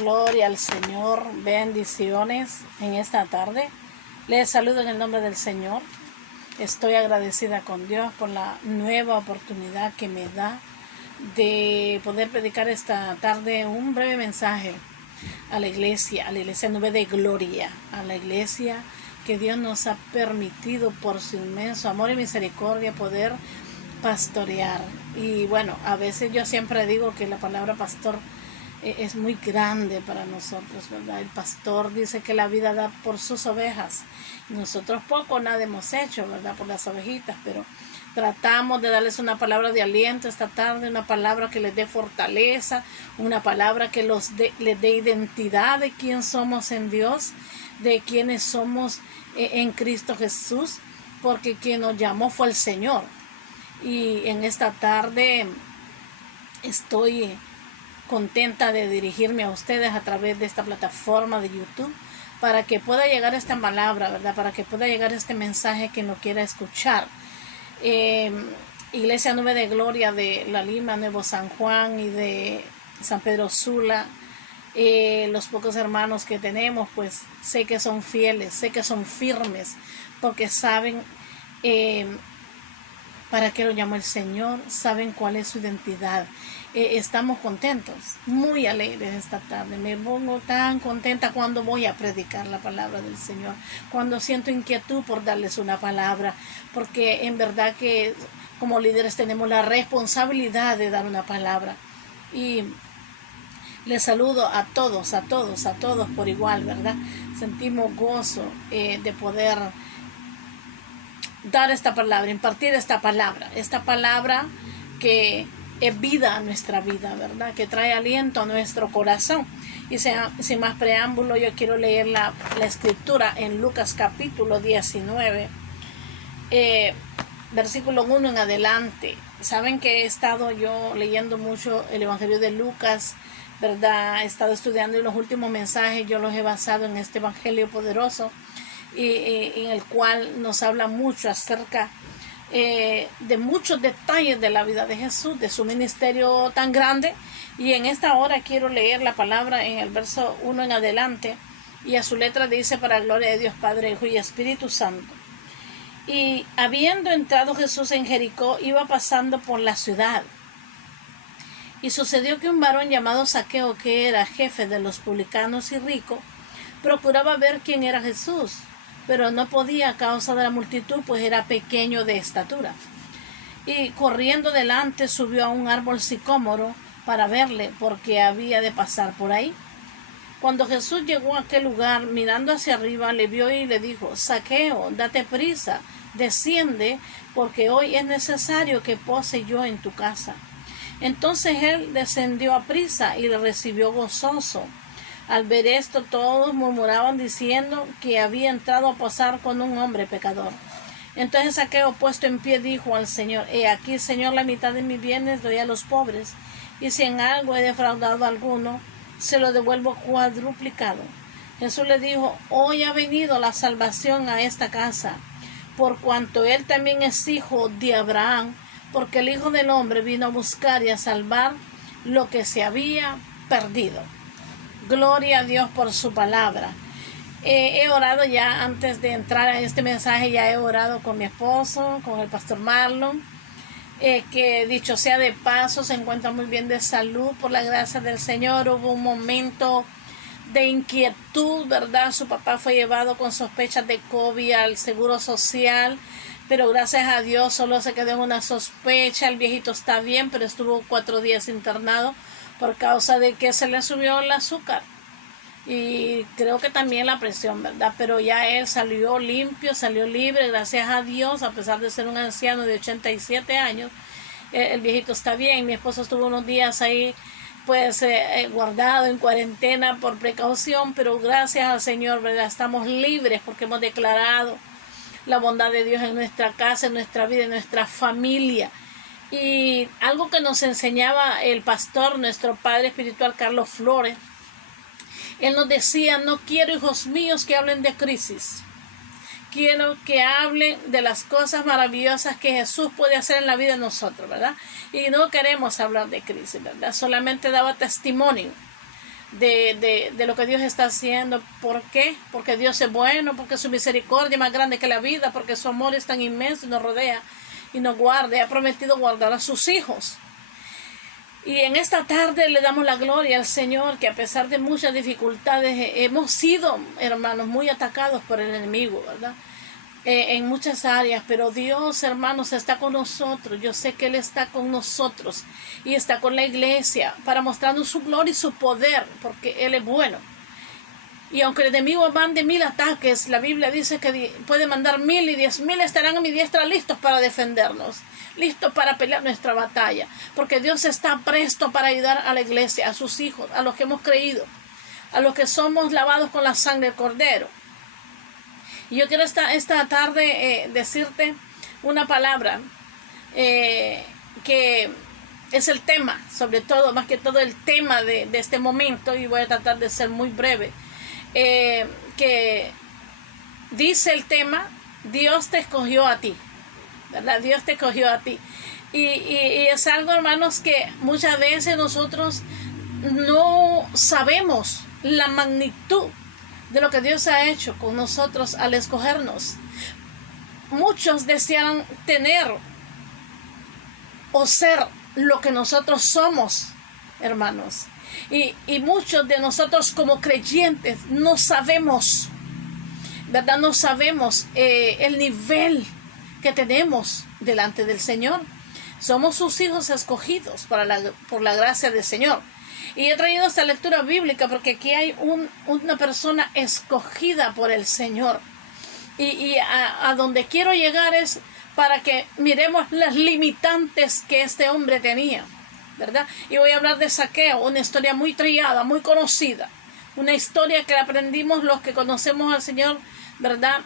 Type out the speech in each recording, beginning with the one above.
Gloria al Señor, bendiciones en esta tarde. Les saludo en el nombre del Señor. Estoy agradecida con Dios por la nueva oportunidad que me da de poder predicar esta tarde un breve mensaje a la iglesia Nube de Gloria, a la iglesia que Dios nos ha permitido por su inmenso amor y misericordia poder pastorear. Y bueno, a veces yo siempre digo que la palabra pastor es muy grande para nosotros, ¿verdad? El pastor dice que la vida da por sus ovejas. Nosotros poco o nada hemos hecho, ¿verdad? Por las ovejitas, pero tratamos de darles una palabra de aliento esta tarde, una palabra que les dé fortaleza, una palabra que les dé identidad de quién somos en Dios, de quiénes somos en Cristo Jesús, porque quien nos llamó fue el Señor. Y en esta tarde estoy contenta de dirigirme a ustedes a través de esta plataforma de YouTube para que pueda llegar esta palabra, ¿verdad? Para que pueda llegar este mensaje que no quiera escuchar. Iglesia Nube de Gloria de La Lima, Nuevo San Juan y de San Pedro Sula, los pocos hermanos que tenemos, pues sé que son fieles, sé que son firmes, porque saben para qué lo llamó el Señor, saben cuál es su identidad. Estamos contentos, muy alegres esta tarde. Me pongo tan contenta cuando voy a predicar la palabra del Señor, cuando siento inquietud por darles una palabra, porque en verdad que como líderes tenemos la responsabilidad de dar una palabra. Y les saludo a todos por igual, ¿verdad? Sentimos gozo de poder dar esta palabra, impartir esta palabra que es vida a nuestra vida, ¿verdad? Que trae aliento a nuestro corazón. Y sin más preámbulo, yo quiero leer la escritura en Lucas capítulo 19, versículo 1 en adelante. Saben que he estado yo leyendo mucho el Evangelio de Lucas, ¿verdad? He estado estudiando y los últimos mensajes yo los he basado en este Evangelio poderoso y en el cual nos habla mucho acerca de muchos detalles de la vida de Jesús, de su ministerio tan grande. Y en esta hora quiero leer la palabra en el verso 1 en adelante, y a su letra dice: para gloria de Dios Padre, Hijo y Espíritu Santo. Y habiendo entrado Jesús en Jericó, iba pasando por la ciudad. Y sucedió que un varón llamado Zaqueo, que era jefe de los publicanos y rico, procuraba ver quién era Jesús, pero no podía a causa de la multitud, pues era pequeño de estatura. Y corriendo delante subió a un árbol sicómoro para verle, porque había de pasar por ahí. Cuando Jesús llegó a aquel lugar, mirando hacia arriba, le vio y le dijo: Zaqueo, date prisa, desciende, porque hoy es necesario que pose yo en tu casa. Entonces él descendió a prisa y le recibió gozoso. Al ver esto, todos murmuraban diciendo que había entrado a posar con un hombre pecador. Entonces Zaqueo, puesto en pie, dijo al Señor: He aquí, Señor, la mitad de mis bienes doy a los pobres, y si en algo he defraudado a alguno, se lo devuelvo cuadruplicado. Jesús le dijo: Hoy ha venido la salvación a esta casa, por cuanto él también es hijo de Abraham, porque el Hijo del Hombre vino a buscar y a salvar lo que se había perdido. Gloria a Dios por su palabra. He orado ya antes de entrar a este mensaje, ya he orado con mi esposo, con el pastor Marlon, que dicho sea de paso se encuentra muy bien de salud por la gracia del Señor. Hubo un momento de inquietud, ¿verdad? Su papá fue llevado con sospechas de COVID al Seguro Social, pero gracias a Dios solo se quedó en una sospecha. El viejito está bien, pero estuvo 4 días internado por causa de que se le subió el azúcar y creo que también la presión, ¿verdad? Pero ya él salió limpio, salió libre, gracias a Dios, a pesar de ser un anciano de 87 años. El viejito está bien. Mi esposo estuvo unos días ahí pues guardado en cuarentena por precaución, pero gracias al Señor, ¿verdad? Estamos libres porque hemos declarado la bondad de Dios en nuestra casa, en nuestra vida, en nuestra familia. Y algo que nos enseñaba el pastor, nuestro padre espiritual Carlos Flores, él nos decía: no quiero, hijos míos, que hablen de crisis. Quiero que hablen de las cosas maravillosas que Jesús puede hacer en la vida de nosotros, ¿verdad? Y no queremos hablar de crisis, ¿verdad? Solamente daba testimonio de lo que Dios está haciendo. ¿Por qué? Porque Dios es bueno, porque su misericordia es más grande que la vida, porque su amor es tan inmenso y nos rodea y nos guarda, y ha prometido guardar a sus hijos. Y en esta tarde le damos la gloria al Señor, que a pesar de muchas dificultades hemos sido, hermanos, muy atacados por el enemigo, ¿verdad? En muchas áreas, pero Dios, hermanos, está con nosotros. Yo sé que Él está con nosotros y está con la iglesia para mostrarnos su gloria y su poder, porque Él es bueno. Y aunque el enemigo mande 1000 ataques, la Biblia dice que puede mandar 1000 y 10,000 estarán a mi diestra listos para defendernos, listos para pelear nuestra batalla, porque Dios está presto para ayudar a la iglesia, a sus hijos, a los que hemos creído, a los que somos lavados con la sangre del Cordero. Y yo quiero esta tarde decirte una palabra que es el tema, sobre todo, más que todo el tema de este momento, y voy a tratar de ser muy breve, que dice el tema: Dios te escogió a ti, ¿verdad? Dios te escogió a ti. Y es algo, hermanos, que muchas veces nosotros no sabemos la magnitud de lo que Dios ha hecho con nosotros al escogernos. Muchos desean tener o ser lo que nosotros somos, hermanos. Y muchos de nosotros como creyentes no sabemos, ¿verdad? No sabemos el nivel que tenemos delante del Señor. Somos sus hijos escogidos por la gracia del Señor. Y he traído esta lectura bíblica porque aquí hay una persona escogida por el Señor. Y a donde quiero llegar es para que miremos las limitantes que este hombre tenía, ¿verdad? Y voy a hablar de Zaqueo, una historia muy trillada, muy conocida. Una historia que aprendimos los que conocemos al Señor, ¿verdad?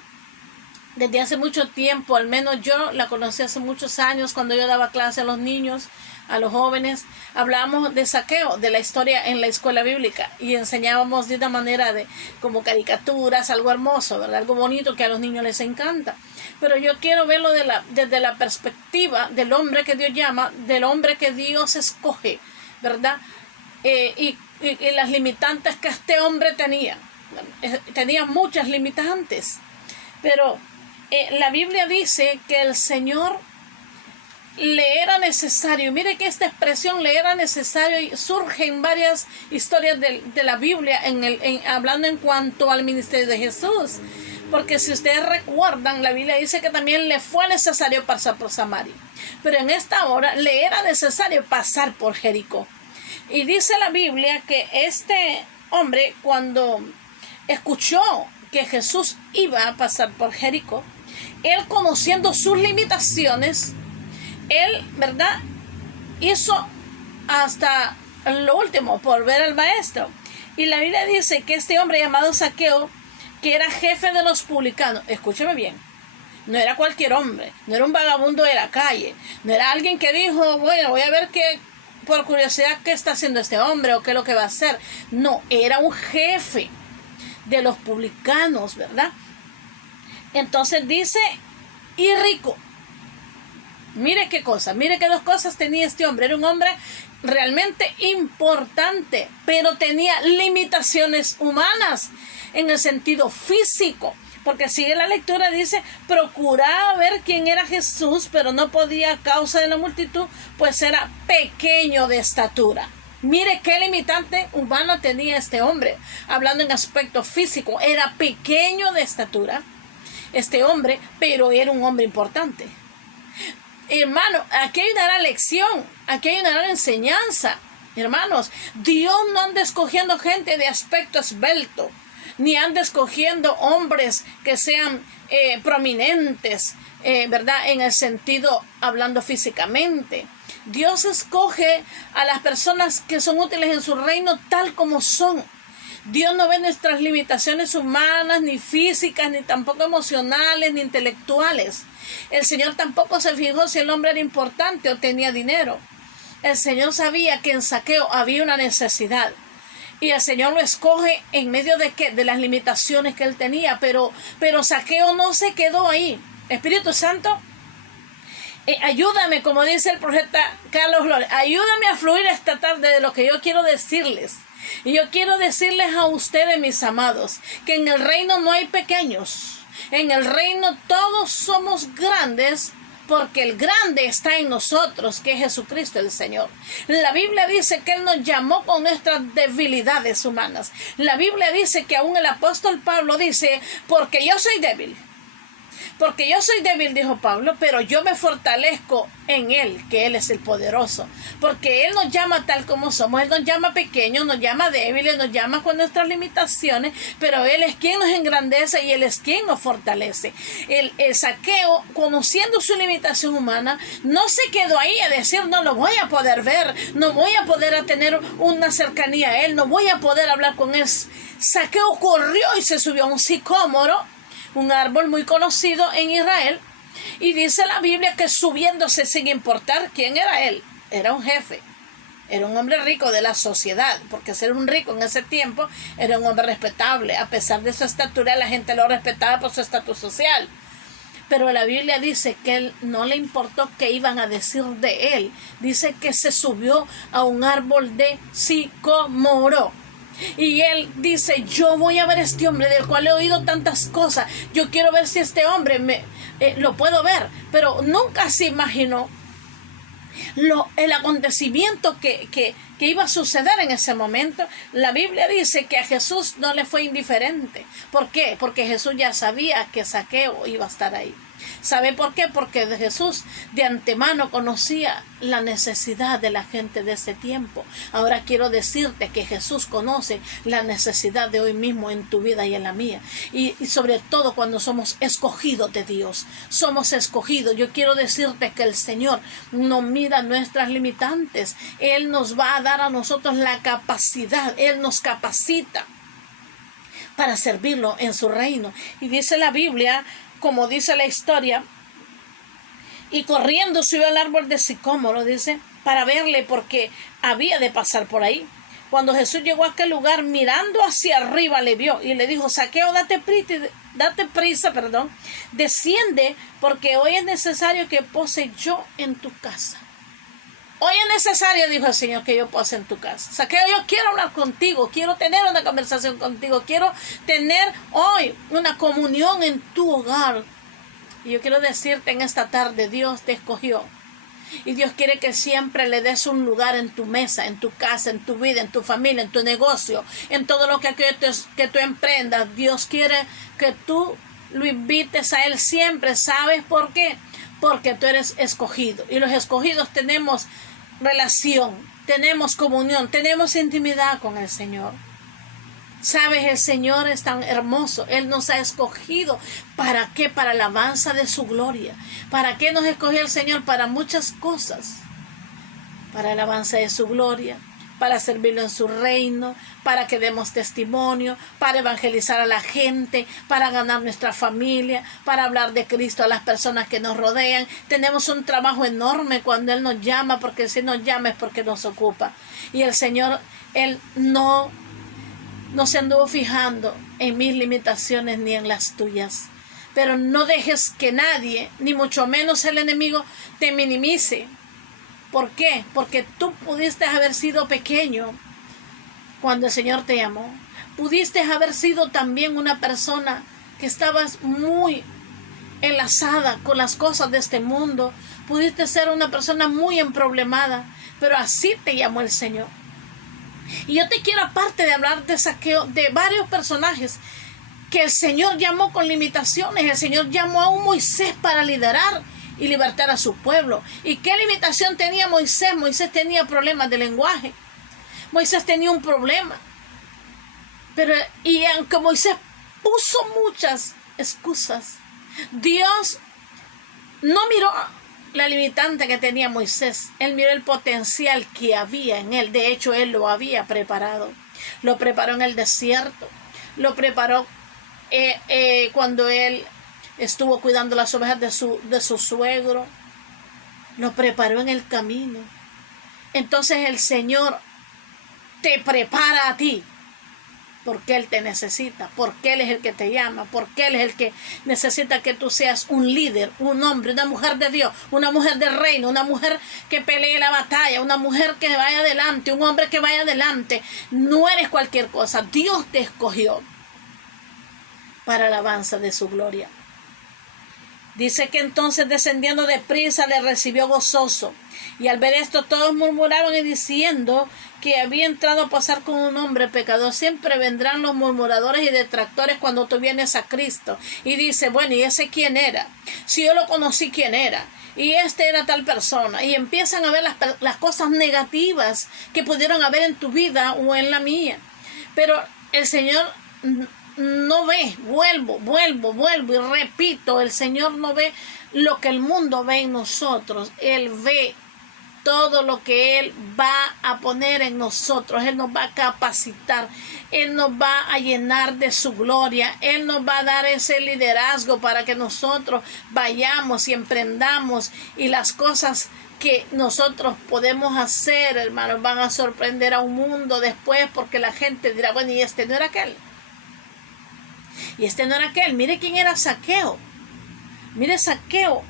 Desde hace mucho tiempo, al menos yo la conocí hace muchos años cuando yo daba clase a los niños, a los jóvenes. Hablábamos de Zaqueo, de la historia en la escuela bíblica, y enseñábamos de una manera de como caricaturas, algo hermoso, ¿verdad? Algo bonito que a los niños les encanta. Pero yo quiero verlo desde la perspectiva del hombre que Dios llama, del hombre que Dios escoge, ¿verdad? Y las limitantes que este hombre tenía. Tenía muchas limitantes, pero la Biblia dice que el Señor le era necesario. Mire que esta expresión le era necesario y surge en varias historias de la Biblia, hablando en cuanto al ministerio de Jesús. Porque si ustedes recuerdan, la Biblia dice que también le fue necesario pasar por Samaria. Pero en esta hora le era necesario pasar por Jericó. Y dice la Biblia que este hombre, cuando escuchó que Jesús iba a pasar por Jericó, él, conociendo sus limitaciones, él, ¿verdad?, hizo hasta lo último por ver al maestro. Y la Biblia dice que este hombre llamado Zaqueo, que era jefe de los publicanos, escúcheme bien, no era cualquier hombre, no era un vagabundo de la calle, no era alguien que dijo, bueno, voy a ver qué, por curiosidad, qué está haciendo este hombre o qué es lo que va a hacer. No, era un jefe de los publicanos, ¿verdad? Entonces dice, y rico. Mire qué cosa, mire qué dos cosas tenía este hombre. Era un hombre realmente importante, pero tenía limitaciones humanas en el sentido físico. Porque sigue la lectura, dice, procuraba ver quién era Jesús, pero no podía a causa de la multitud, pues era pequeño de estatura. Mire qué limitante humana tenía este hombre. Hablando en aspecto físico, era pequeño de estatura este hombre, pero era un hombre importante. Hermano, aquí hay una gran lección, aquí hay una gran enseñanza. Hermanos, Dios no anda escogiendo gente de aspecto esbelto, ni anda escogiendo hombres que sean prominentes, ¿verdad? En el sentido, hablando físicamente. Dios escoge a las personas que son útiles en su reino tal como son. Dios no ve nuestras limitaciones humanas, ni físicas, ni tampoco emocionales, ni intelectuales. El Señor tampoco se fijó si el hombre era importante o tenía dinero. El Señor sabía que en Zaqueo había una necesidad. Y el Señor lo escoge en medio de las limitaciones que él tenía. Pero Zaqueo no se quedó ahí. Espíritu Santo, Ayúdame, como dice el profeta Carlos Flores, ayúdame a fluir esta tarde de lo que yo quiero decirles. Y yo quiero decirles a ustedes, mis amados, que en el reino no hay pequeños. En el reino todos somos grandes, porque el grande está en nosotros, que es Jesucristo el Señor. La Biblia dice que Él nos llamó con nuestras debilidades humanas. La Biblia dice que aún el apóstol Pablo dice, porque yo soy débil. Porque yo soy débil, dijo Pablo, pero yo me fortalezco en Él, que Él es el poderoso. Porque Él nos llama tal como somos. Él nos llama pequeños, nos llama débiles, nos llama con nuestras limitaciones, pero Él es quien nos engrandece y Él es quien nos fortalece. El Zaqueo, conociendo su limitación humana, no se quedó ahí a decir, no lo voy a poder ver, no voy a poder tener una cercanía a Él, no voy a poder hablar con Él. Zaqueo corrió y se subió a un sicómoro, un árbol muy conocido en Israel, y dice la Biblia que subiéndose sin importar quién era él, era un jefe, era un hombre rico de la sociedad, porque ser un rico en ese tiempo era un hombre respetable, a pesar de su estatura la gente lo respetaba por su estatus social, pero la Biblia dice que él no le importó qué iban a decir de él, dice que se subió a un árbol de sicómoro. Y él dice, yo voy a ver a este hombre del cual he oído tantas cosas. Yo quiero ver si este hombre lo puedo ver. Pero nunca se imaginó el acontecimiento que iba a suceder en ese momento. La Biblia dice que a Jesús no le fue indiferente. ¿Por qué? Porque Jesús ya sabía que Zaqueo iba a estar ahí. ¿Sabe por qué? Porque Jesús de antemano conocía la necesidad de la gente de ese tiempo. Ahora quiero decirte que Jesús conoce la necesidad de hoy mismo en tu vida y en la mía. Y sobre todo cuando somos escogidos de Dios. Somos escogidos. Yo quiero decirte que el Señor no mira nuestras limitantes. Él nos va a dar a nosotros la capacidad. Él nos capacita para servirlo en su reino. Y dice la Biblia, como dice la historia, y corriendo subió al árbol de sicómoro, dice, para verle, porque había de pasar por ahí. Cuando Jesús llegó a aquel lugar, mirando hacia arriba, le vio y le dijo, Zaqueo, date prisa, desciende, porque hoy es necesario que pose yo en tu casa. Hoy es necesario, dijo el Señor, que yo pose en tu casa. Zaqueo, yo quiero hablar contigo, quiero tener una conversación contigo, quiero tener hoy una comunión en tu hogar. Y yo quiero decirte en esta tarde, Dios te escogió. Y Dios quiere que siempre le des un lugar en tu mesa, en tu casa, en tu vida, en tu familia, en tu negocio, en todo lo que tú emprendas. Dios quiere que tú lo invites a Él siempre. ¿Sabes por qué? Porque tú eres escogido. Y los escogidos tenemos relación, tenemos comunión, tenemos intimidad con el Señor. ¿Sabes? El Señor es tan hermoso. Él nos ha escogido. ¿Para qué? Para la alabanza de su gloria. ¿Para qué nos escogió el Señor? Para muchas cosas. Para la alabanza de su gloria, para servirlo en su reino, para que demos testimonio, para evangelizar a la gente, para ganar nuestra familia, para hablar de Cristo a las personas que nos rodean. Tenemos un trabajo enorme cuando Él nos llama, porque si nos llama es porque nos ocupa. Y el Señor, Él no se anduvo fijando en mis limitaciones ni en las tuyas. Pero no dejes que nadie, ni mucho menos el enemigo, te minimice. ¿Por qué? Porque tú pudiste haber sido pequeño cuando el Señor te llamó. Pudiste haber sido también una persona que estabas muy enlazada con las cosas de este mundo. Pudiste ser una persona muy emproblemada, pero así te llamó el Señor. Y yo te quiero, aparte de hablar de Zaqueo, de varios personajes que el Señor llamó con limitaciones. El Señor llamó a un Moisés para liderar y libertar a su pueblo. ¿Y qué limitación tenía Moisés? Moisés tenía problemas de lenguaje. Moisés tenía un problema. Y aunque Moisés puso muchas excusas, Dios no miró la limitante que tenía Moisés. Él miró el potencial que había en él. De hecho, Él lo había preparado. Lo preparó en el desierto. Lo preparó cuando Él estuvo cuidando las ovejas de su suegro. Lo preparó en el camino. Entonces el Señor te prepara a ti Porque Él te necesita, porque Él es el que te llama, porque Él es el que necesita que tú seas un líder, un hombre, una mujer de Dios, una mujer del reino, una mujer que pelee la batalla, una mujer que vaya adelante, un hombre que vaya adelante. No eres cualquier cosa. Dios te escogió para alabanza de su gloria. Dice que entonces descendiendo de prisa le recibió gozoso. Y al ver esto todos murmuraban y diciendo que había entrado a pasar con un hombre pecador. Siempre vendrán los murmuradores y detractores cuando tú vienes a Cristo. Y dice, bueno, ¿y ese quién era? Si yo lo conocí, ¿quién era? Y este era tal persona. Y empiezan a ver las cosas negativas que pudieron haber en tu vida o en la mía. Pero el Señor no ve, vuelvo y repito, el Señor no ve lo que el mundo ve en nosotros. Él ve todo lo que Él va a poner en nosotros. Él nos va a capacitar, Él nos va a llenar de su gloria, Él nos va a dar ese liderazgo para que nosotros vayamos y emprendamos, y las cosas que nosotros podemos hacer, hermanos, van a sorprender a un mundo después, porque la gente dirá, bueno, y este no era aquel. Y este no era aquel. Mire quién era Zaqueo. Mire Zaqueo,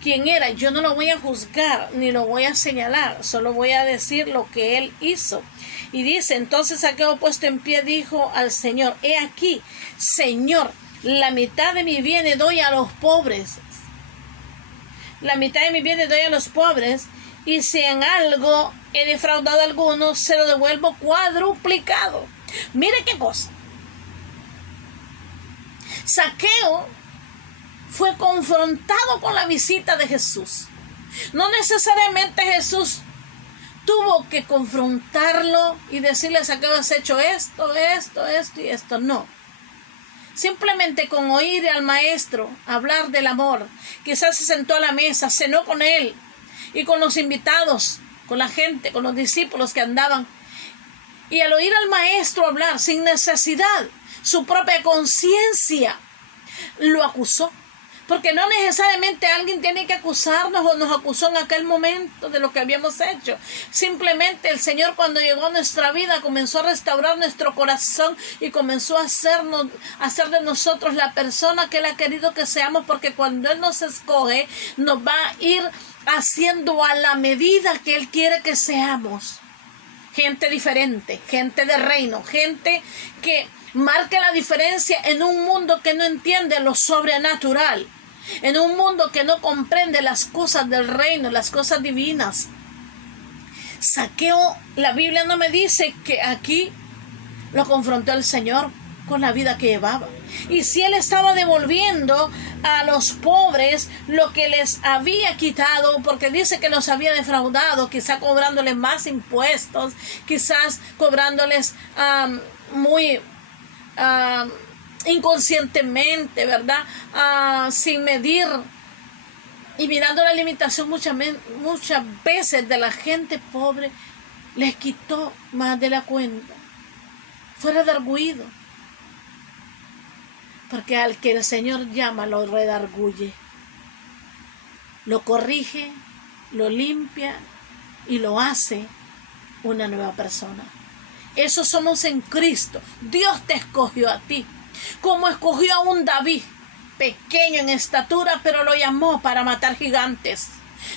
quién era. Yo no lo voy a juzgar ni lo voy a señalar. Solo voy a decir lo que él hizo. Y dice, entonces Zaqueo puesto en pie dijo al Señor, he aquí, Señor, la mitad de mis bienes doy a los pobres. La mitad de mis bienes doy a los pobres. Y si en algo he defraudado a alguno, se lo devuelvo cuadruplicado. Mire qué cosa. Zaqueo fue confrontado con la visita de Jesús. No necesariamente Jesús tuvo que confrontarlo y decirle, Zaqueo, has hecho esto y esto. No. Simplemente con oír al maestro hablar del amor. Quizás se sentó a la mesa, cenó con él y con los invitados, con la gente, con los discípulos que andaban. Y al oír al maestro hablar sin necesidad, su propia conciencia lo acusó. Porque no necesariamente alguien tiene que acusarnos o nos acusó en aquel momento de lo que habíamos hecho. Simplemente el Señor, cuando llegó a nuestra vida, comenzó a restaurar nuestro corazón y comenzó a hacer de nosotros la persona que Él ha querido que seamos, porque cuando Él nos escoge, nos va a ir haciendo a la medida que Él quiere que seamos. Gente diferente, gente de reino, gente que marque la diferencia en un mundo que no entiende lo sobrenatural, en un mundo que no comprende las cosas del reino, las cosas divinas. Zaqueo, la Biblia no me dice que aquí lo confrontó el Señor con la vida que llevaba. Y si Él estaba devolviendo a los pobres lo que les había quitado, porque dice que los había defraudado, quizás cobrándoles más impuestos, quizás cobrándoles muy inconscientemente, ¿verdad? Sin medir y mirando la limitación muchas veces de la gente pobre, les quitó más de la cuenta, fuera de arguido. Porque al que el Señor llama lo redarguye, lo corrige, lo limpia y lo hace una nueva persona. Eso somos en Cristo. Dios te escogió a ti, como escogió a un David, pequeño en estatura, pero lo llamó para matar gigantes.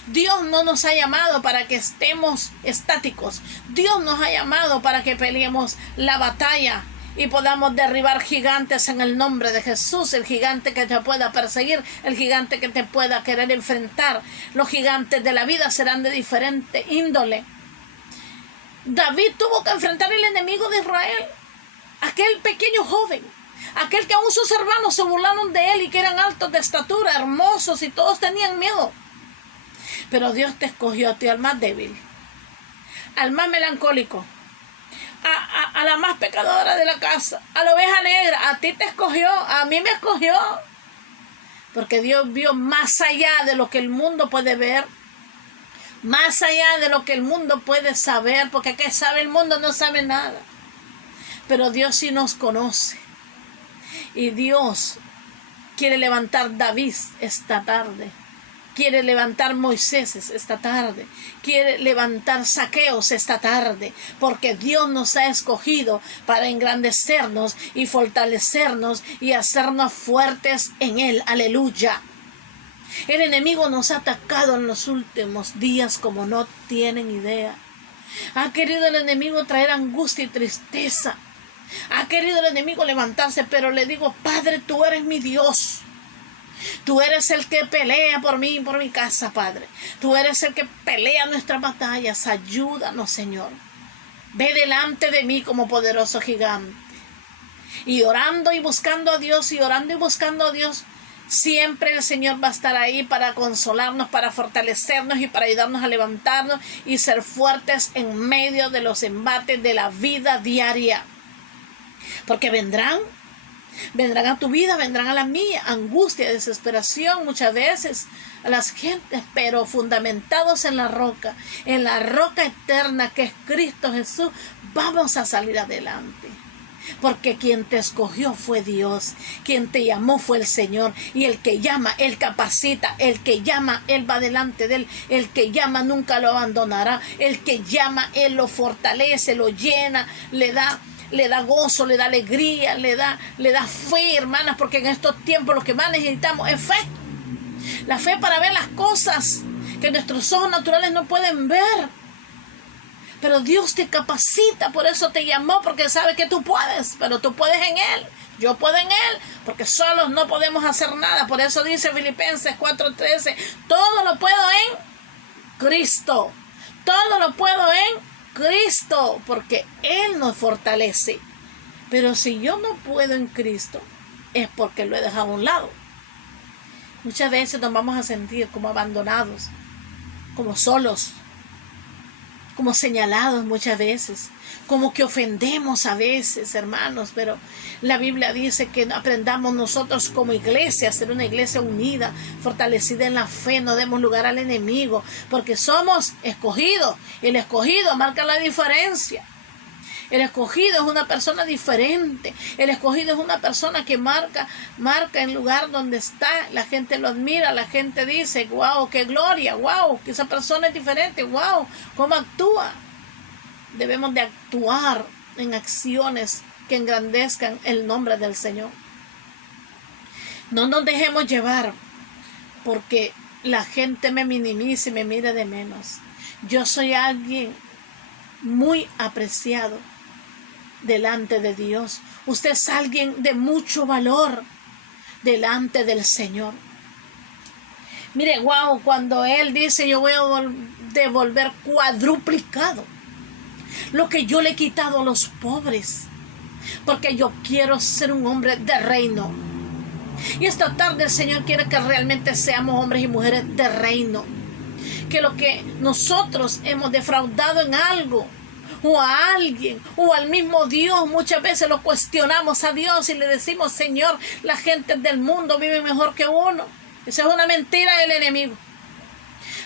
Dios no nos ha llamado para que estemos estáticos. Dios nos ha llamado para que peleemos la batalla y podamos derribar gigantes en el nombre de Jesús. El gigante que te pueda perseguir, el gigante que te pueda querer enfrentar. Los gigantes de la vida serán de diferente índole. David tuvo que enfrentar el enemigo de Israel, aquel pequeño joven, aquel que aún sus hermanos se burlaron de él y que eran altos de estatura, hermosos, y todos tenían miedo. Pero Dios te escogió a ti, al más débil, al más melancólico, a la más pecadora de la casa, a la oveja negra. A ti te escogió, a mí me escogió, porque Dios vio más allá de lo que el mundo puede ver, más allá de lo que el mundo puede saber, porque ¿qué sabe el mundo? No sabe nada. Pero Dios sí nos conoce. Y Dios quiere levantar David esta tarde. quiere levantar Moisés esta tarde, quiere levantar Zaqueos esta tarde, porque Dios nos ha escogido para engrandecernos y fortalecernos y hacernos fuertes en Él. Aleluya. El enemigo nos ha atacado en los últimos días como no tienen idea. Ha querido el enemigo traer angustia y tristeza. Ha querido el enemigo levantarse, pero le digo, Padre, tú eres mi Dios. Tú eres el que pelea por mí y por mi casa, Padre. Tú eres el que pelea nuestras batallas. Ayúdanos, Señor. Ve delante de mí como poderoso gigante. Y orando y buscando a Dios, siempre el Señor va a estar ahí para consolarnos, para fortalecernos y para ayudarnos a levantarnos y ser fuertes en medio de los embates de la vida diaria. Porque vendrán a tu vida, vendrán a la mía, angustia, desesperación muchas veces a las gentes, pero fundamentados en la roca eterna que es Cristo Jesús, vamos a salir adelante. Porque quien te escogió fue Dios, quien te llamó fue el Señor, y el que llama, Él capacita, el que llama, Él va delante de Él, el que llama nunca lo abandonará, el que llama, Él lo fortalece, lo llena, le da gozo, le da alegría, le da fe, hermanas, porque en estos tiempos lo que más necesitamos es fe. La fe para ver las cosas que nuestros ojos naturales no pueden ver. Pero Dios te capacita, por eso te llamó, porque sabe que tú puedes, pero tú puedes en Él. Yo puedo en Él, porque solos no podemos hacer nada. Por eso dice Filipenses 4:13, todo lo puedo en Cristo. Todo lo puedo en Cristo, porque Él nos fortalece. Pero si yo no puedo en Cristo, es porque lo he dejado a un lado. Muchas veces nos vamos a sentir como abandonados, como solos, como señalados muchas veces, como que ofendemos a veces, hermanos, pero la Biblia dice que aprendamos nosotros como iglesia a ser una iglesia unida, fortalecida en la fe, no demos lugar al enemigo, porque somos escogidos, el escogido marca la diferencia. El escogido es una persona diferente. El escogido es una persona que marca el lugar donde está. La gente lo admira, la gente dice, wow, qué gloria, wow, que esa persona es diferente, wow, cómo actúa. Debemos de actuar en acciones que engrandezcan el nombre del Señor. No nos dejemos llevar porque la gente me minimice y me mire de menos. Yo soy alguien muy apreciado delante de Dios. Usted es alguien de mucho valor delante del Señor. Mire, wow, cuando Él dice, yo voy a devolver cuadruplicado lo que yo le he quitado a los pobres, porque yo quiero ser un hombre de reino. Y esta tarde el Señor quiere que realmente seamos hombres y mujeres de reino, que lo que nosotros hemos defraudado en algo o a alguien o al mismo Dios, muchas veces lo cuestionamos a Dios y le decimos, Señor, la gente del mundo vive mejor que uno. Esa es una mentira del enemigo,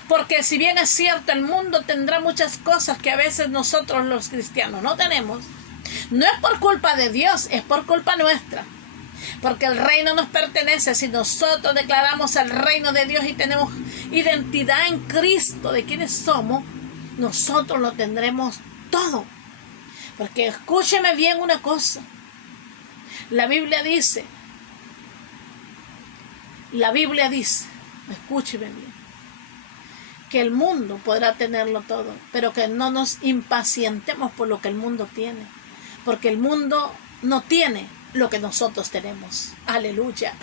porque si bien es cierto, el mundo tendrá muchas cosas que a veces nosotros los cristianos no tenemos. No es por culpa de Dios, es por culpa nuestra, porque el reino nos pertenece. Si nosotros declaramos el reino de Dios y tenemos identidad en Cristo de quienes somos, nosotros lo tendremos todo. Porque escúcheme bien una cosa, la Biblia dice, escúcheme bien, que el mundo podrá tenerlo todo, pero que no nos impacientemos por lo que el mundo tiene, porque el mundo no tiene lo que nosotros tenemos. Aleluya.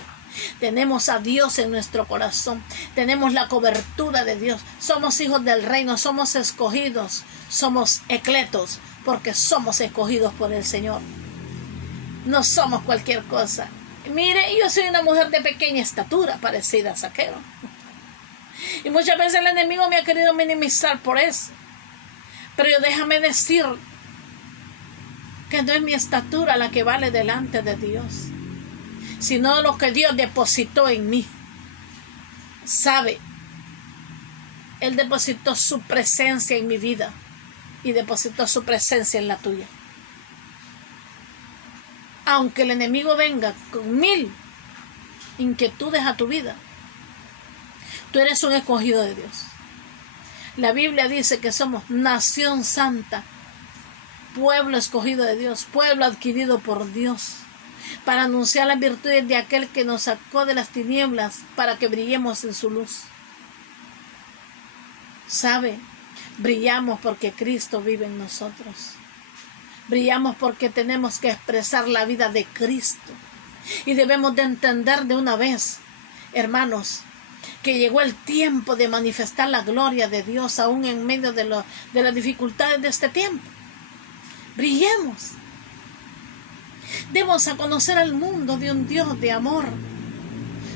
Tenemos a Dios en nuestro corazón, tenemos la cobertura de Dios, somos hijos del reino, somos escogidos, somos ecletos, porque somos escogidos por el Señor. No somos cualquier cosa. Mire, yo soy una mujer de pequeña estatura, parecida a Zaqueo, y muchas veces el enemigo me ha querido minimizar por eso, pero déjame decir que no es mi estatura la que vale delante de Dios, sino lo que Dios depositó en mí. ¿Sabe? Él depositó su presencia en mi vida y depositó su presencia en la tuya. Aunque el enemigo venga con 1000 inquietudes a tu vida, Tú eres un escogido de Dios. La Biblia dice que somos nación santa, pueblo escogido de Dios, pueblo adquirido por Dios, para anunciar las virtudes de aquel que nos sacó de las tinieblas para que brillemos en su luz. ¿Sabe? Brillamos porque Cristo vive en nosotros. Brillamos porque tenemos que expresar la vida de Cristo. Y debemos de entender de una vez, hermanos, que llegó el tiempo de manifestar la gloria de Dios aún en medio de las dificultades de este tiempo. Brillemos. Debemos a conocer al mundo de un Dios de amor.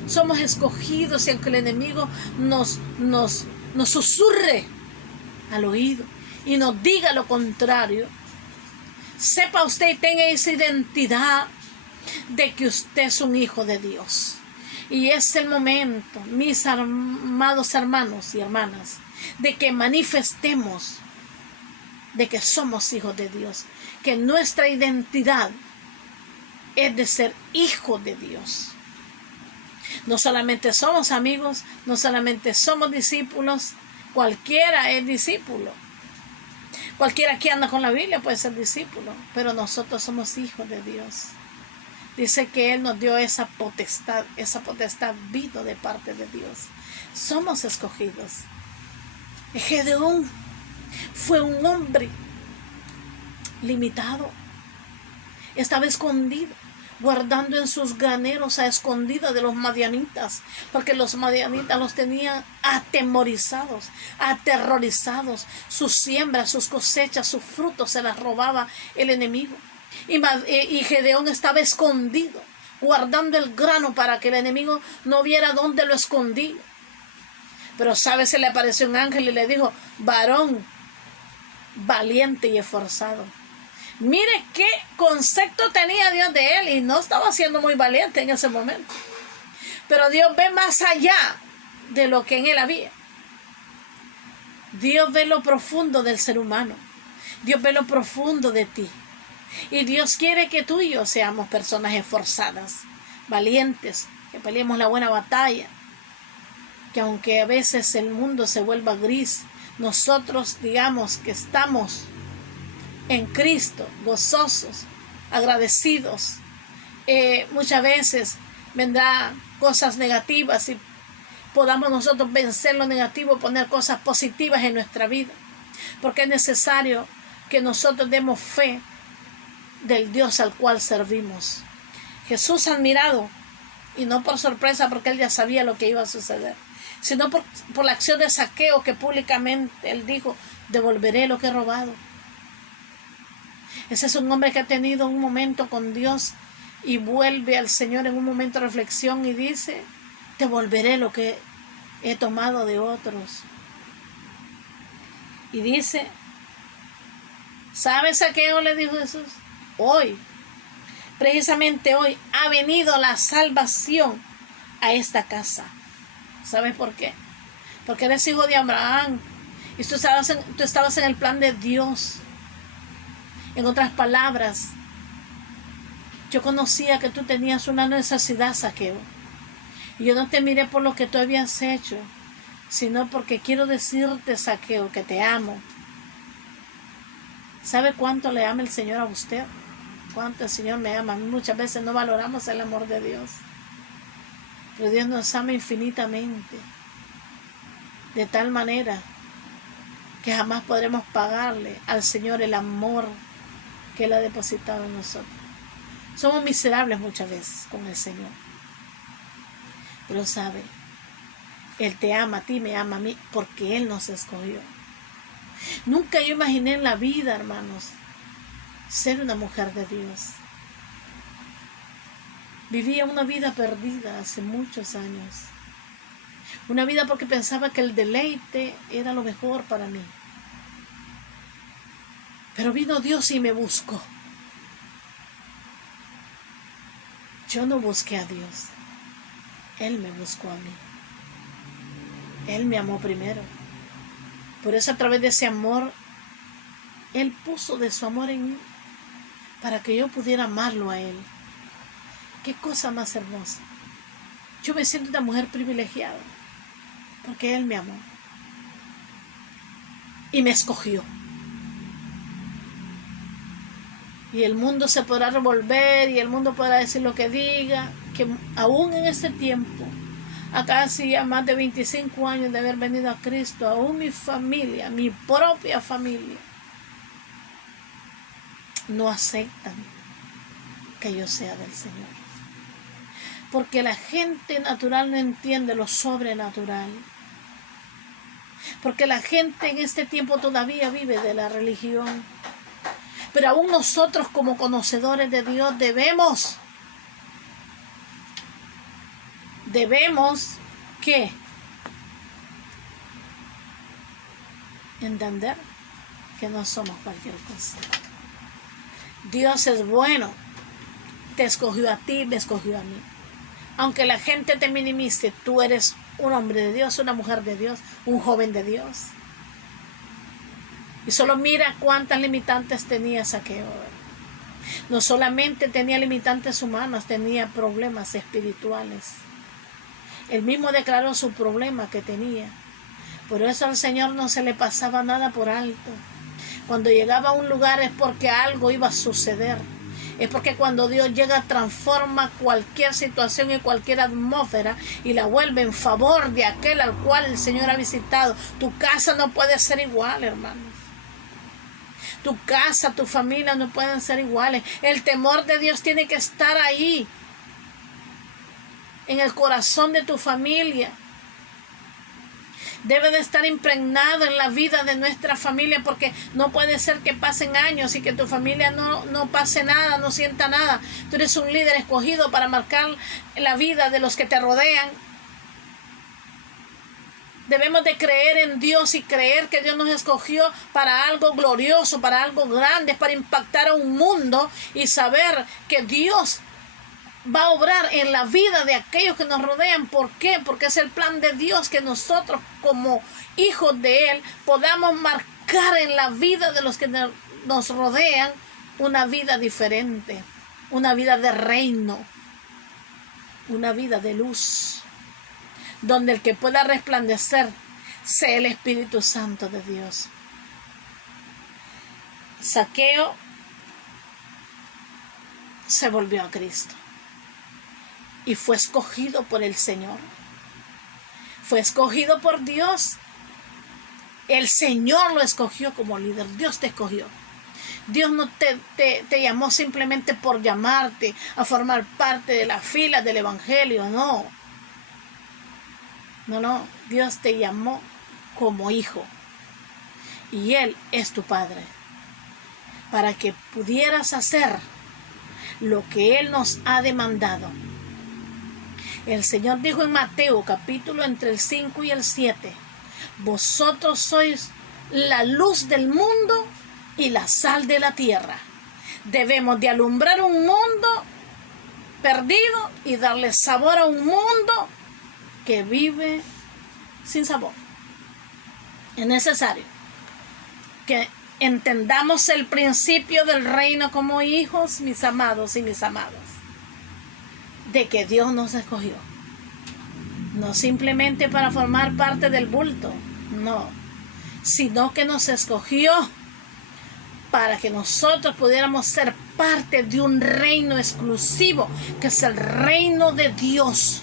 Somos escogidos y aunque el enemigo nos susurre al oído y nos diga lo contrario, sepa usted y tenga esa identidad de que usted es un hijo de Dios. Y es el momento, mis amados hermanos y hermanas, de que manifestemos de que somos hijos de Dios, que nuestra identidad es de ser hijos de Dios. No solamente somos amigos, no solamente somos discípulos, cualquiera es discípulo. Cualquiera que anda con la Biblia puede ser discípulo, pero nosotros somos hijos de Dios. Dice que Él nos dio esa potestad vino de parte de Dios. Somos escogidos. Gedeón fue un hombre limitado. Estaba escondido, guardando en sus graneros a escondidas de los madianitas, porque los madianitas los tenían atemorizados, aterrorizados. Sus siembras, sus cosechas, sus frutos se las robaba el enemigo. Y Gedeón estaba escondido, guardando el grano para que el enemigo no viera dónde lo escondía. Pero sabe, se le apareció un ángel y le dijo: varón valiente y esforzado. Mire qué concepto tenía Dios de él, y no estaba siendo muy valiente en ese momento. Pero Dios ve más allá de lo que en él había. Dios ve lo profundo del ser humano. Dios ve lo profundo de ti. Y Dios quiere que tú y yo seamos personas esforzadas, valientes, que peleemos la buena batalla. Que aunque a veces el mundo se vuelva gris, nosotros digamos que estamos en Cristo, gozosos, agradecidos. Muchas veces vendrán cosas negativas y podamos nosotros vencer lo negativo, poner cosas positivas en nuestra vida. Porque es necesario que nosotros demos fe del Dios al cual servimos. Jesús admirado, y no por sorpresa porque él ya sabía lo que iba a suceder, sino por la acción de Zaqueo, que públicamente él dijo: devolveré lo que he robado. Ese es un hombre que ha tenido un momento con Dios y vuelve al Señor en un momento de reflexión y dice: devolveré lo que he tomado de otros. Y dice: ¿sabes Zaqueo?, le dijo Jesús, hoy, precisamente hoy, ha venido la salvación a esta casa. ¿Sabes por qué? Porque eres hijo de Abraham y tú estabas en el plan de Dios. En otras palabras, yo conocía que tú tenías una necesidad, Zaqueo. Y yo no te miré por lo que tú habías hecho, sino porque quiero decirte, Zaqueo, que te amo. ¿Sabe cuánto le ama el Señor a usted? ¿Cuánto el Señor me ama? A mí muchas veces no valoramos el amor de Dios. Pero Dios nos ama infinitamente. De tal manera que jamás podremos pagarle al Señor el amor que Él ha depositado en nosotros. Somos miserables muchas veces con el Señor. Pero sabe, Él te ama a ti, me ama a mí, porque Él nos escogió. Nunca yo imaginé en la vida, hermanos, ser una mujer de Dios. Vivía una vida perdida hace muchos años. Una vida porque pensaba que el deleite era lo mejor para mí. Pero vino Dios y me buscó. Yo no busqué a Dios. Él me buscó a mí. Él me amó primero. Por eso, a través de ese amor, Él puso de su amor en mí para que yo pudiera amarlo a Él. Qué cosa más hermosa. Yo me siento una mujer privilegiada. Porque Él me amó. Y me escogió. Y el mundo se podrá revolver y el mundo podrá decir lo que diga, que aún en este tiempo, a casi ya más de 25 años de haber venido a Cristo, aún mi familia, mi propia familia, no aceptan que yo sea del Señor. Porque la gente natural no entiende lo sobrenatural. Porque la gente en este tiempo todavía vive de la religión. Pero aún nosotros como conocedores de Dios debemos ¿qué? Entender que no somos cualquier cosa. Dios es bueno. Te escogió a ti, me escogió a mí. Aunque la gente te minimice, tú eres un hombre de Dios, una mujer de Dios, un joven de Dios. Y solo mira cuántas limitantes tenía Zaqueo. No solamente tenía limitantes humanas, tenía problemas espirituales. Él mismo declaró su problema que tenía. Por eso al Señor no se le pasaba nada por alto. Cuando llegaba a un lugar es porque algo iba a suceder. Es porque cuando Dios llega transforma cualquier situación y cualquier atmósfera y la vuelve en favor de aquel al cual el Señor ha visitado. Tu casa no puede ser igual, hermanos. Tu casa, tu familia no pueden ser iguales. El temor de Dios tiene que estar ahí, en el corazón de tu familia. Debe de estar impregnado en la vida de nuestra familia, porque no puede ser que pasen años y que tu familia no pase nada, no sienta nada. Tú eres un líder escogido para marcar la vida de los que te rodean. Debemos de creer en Dios y creer que Dios nos escogió para algo glorioso, para algo grande, para impactar a un mundo y saber que Dios va a obrar en la vida de aquellos que nos rodean. ¿Por qué? Porque es el plan de Dios que nosotros como hijos de Él podamos marcar en la vida de los que nos rodean una vida diferente, una vida de reino, una vida de luz, donde el que pueda resplandecer sea el Espíritu Santo de Dios. Zaqueo se volvió a Cristo y fue escogido por el Señor. Fue escogido por Dios. El Señor lo escogió como líder. Dios te escogió. Dios no te llamó simplemente por llamarte a formar parte de la fila del Evangelio. No. No. Dios te llamó como hijo. Y Él es tu Padre. Para que pudieras hacer lo que Él nos ha demandado. El Señor dijo en Mateo, capítulo entre el 5 y el 7, vosotros sois la luz del mundo y la sal de la tierra. Debemos de alumbrar un mundo perdido y darle sabor a un mundo que vive sin sabor. Es necesario que entendamos el principio del reino como hijos, mis amados y mis amadas, de que Dios nos escogió. No simplemente para formar parte del bulto, no, sino que nos escogió para que nosotros pudiéramos ser parte de un reino exclusivo, que es el reino de Dios,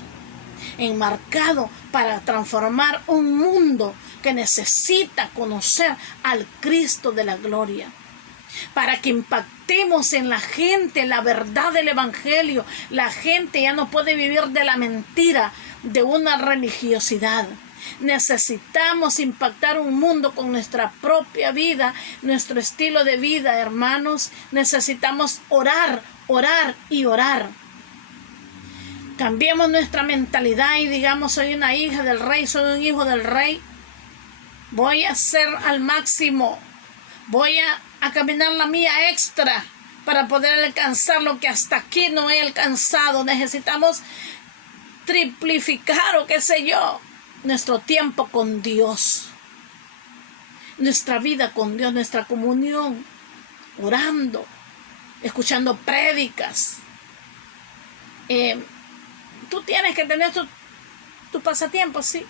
enmarcado para transformar un mundo que necesita conocer al Cristo de la gloria, para que impactemos en la gente la verdad del Evangelio. La gente ya no puede vivir de la mentira de una religiosidad. Necesitamos impactar un mundo con nuestra propia vida, nuestro estilo de vida, hermanos. Necesitamos orar y orar. Cambiemos nuestra mentalidad y digamos, soy una hija del rey, soy un hijo del rey. Voy a hacer al máximo. Voy a caminar la mía extra para poder alcanzar lo que hasta aquí no he alcanzado. Necesitamos triplificar o qué sé yo, nuestro tiempo con Dios, nuestra vida con Dios, nuestra comunión, orando, escuchando prédicas. Tú tienes que tener tu pasatiempo, sí,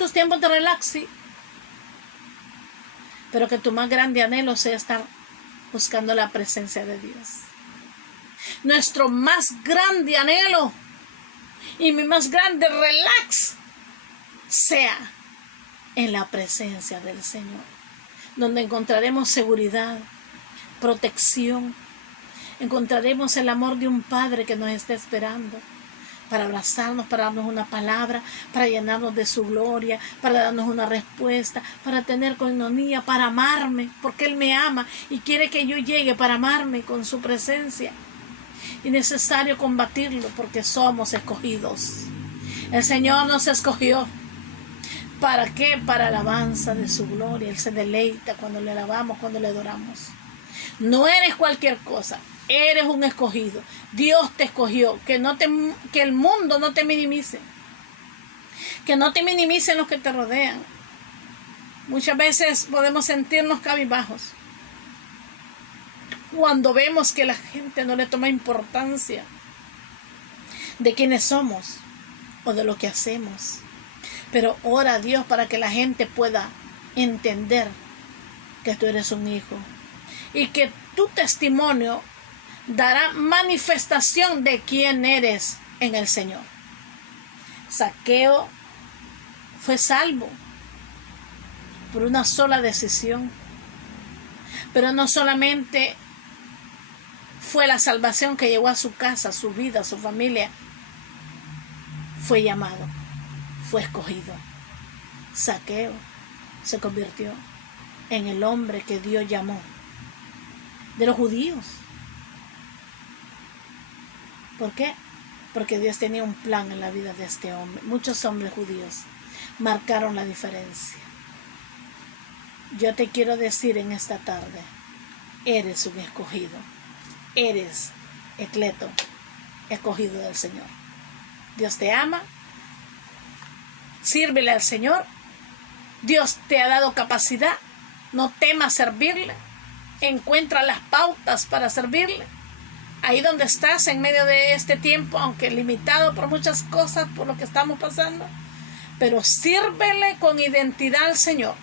tus tiempos de relax, sí. Pero que tu más grande anhelo sea estar buscando la presencia de Dios. Nuestro más grande anhelo y mi más grande relax sea en la presencia del Señor, donde encontraremos seguridad, protección, encontraremos el amor de un Padre que nos está esperando para abrazarnos, para darnos una palabra, para llenarnos de su gloria, para darnos una respuesta, para tener coinonía, para amarme, porque Él me ama y quiere que yo llegue para amarme con su presencia. Y necesario combatirlo porque somos escogidos. El Señor nos escogió. ¿Para qué? Para alabanza de su gloria. Él se deleita cuando le alabamos, cuando le adoramos. No eres cualquier cosa. Eres un escogido. Dios te escogió. Que el mundo no te minimice. Que no te minimicen los que te rodean. Muchas veces podemos sentirnos cabizbajos cuando vemos que la gente no le toma importancia de quiénes somos o de lo que hacemos. Pero ora a Dios para que la gente pueda entender que tú eres un hijo y que tu testimonio dará manifestación de quién eres en el Señor. Zaqueo fue salvo por una sola decisión, pero no solamente fue la salvación que llegó a su casa, a su vida, a su familia. Fue llamado, fue escogido. Zaqueo se convirtió en el hombre que Dios llamó de los judíos. ¿Por qué? Porque Dios tenía un plan en la vida de este hombre. Muchos hombres judíos marcaron la diferencia. Yo te quiero decir en esta tarde, eres un escogido. Eres ecleto, escogido del Señor. Dios te ama. Sírvele al Señor. Dios te ha dado capacidad. No temas servirle. Encuentra las pautas para servirle. Ahí donde estás en medio de este tiempo, aunque limitado por muchas cosas, por lo que estamos pasando, pero sírvele con identidad al Señor.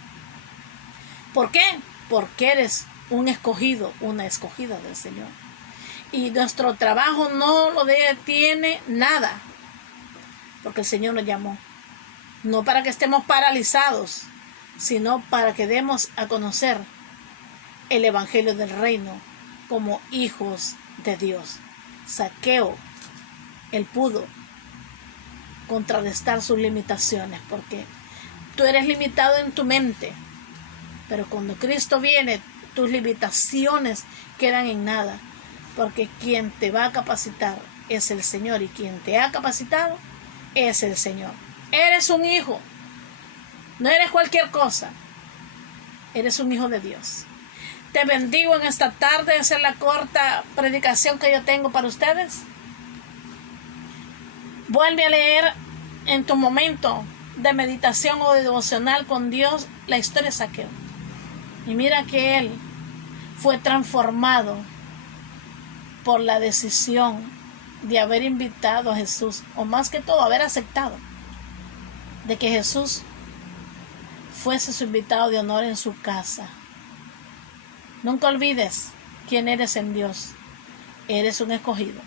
¿Por qué? Porque eres un escogido, una escogida del Señor. Y nuestro trabajo no lo detiene nada, porque el Señor nos llamó. No para que estemos paralizados, sino para que demos a conocer el Evangelio del Reino como hijos de Dios. Zaqueo, él pudo contrarrestar sus limitaciones, porque tú eres limitado en tu mente, pero cuando Cristo viene, tus limitaciones quedan en nada, porque quien te va a capacitar es el Señor, y quien te ha capacitado es el Señor. Eres un hijo, no eres cualquier cosa, eres un hijo de Dios. Te bendigo en esta tarde. Esa es la corta predicación que yo tengo para ustedes. Vuelve a leer en tu momento de meditación o de devocional con Dios la historia de Zaqueo. Y mira que él fue transformado por la decisión de haber invitado a Jesús, o más que todo haber aceptado de que Jesús fuese su invitado de honor en su casa. Nunca olvides quién eres en Dios. Eres un escogido.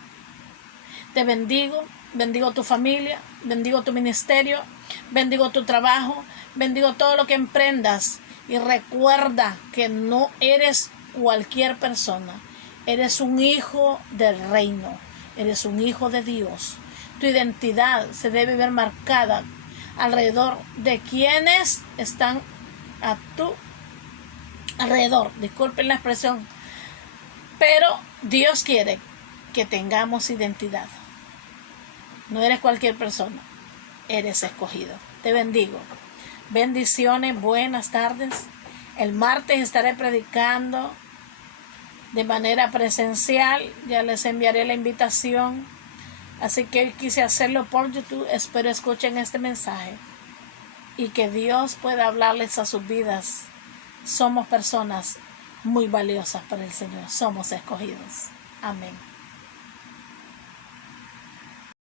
Te bendigo, bendigo tu familia, bendigo tu ministerio, bendigo tu trabajo, bendigo todo lo que emprendas. Y recuerda que no eres cualquier persona. Eres un hijo del reino. Eres un hijo de Dios. Tu identidad se debe ver marcada alrededor de quienes están a tu alrededor. Disculpen la expresión, pero Dios quiere que tengamos identidad. No eres cualquier persona, eres escogido. Te bendigo. Bendiciones, buenas tardes. El martes estaré predicando de manera presencial. Ya les enviaré la invitación. Así que hoy quise hacerlo por YouTube. Espero escuchen este mensaje y que Dios pueda hablarles a sus vidas. Somos personas muy valiosas para el Señor. Somos escogidos. Amén.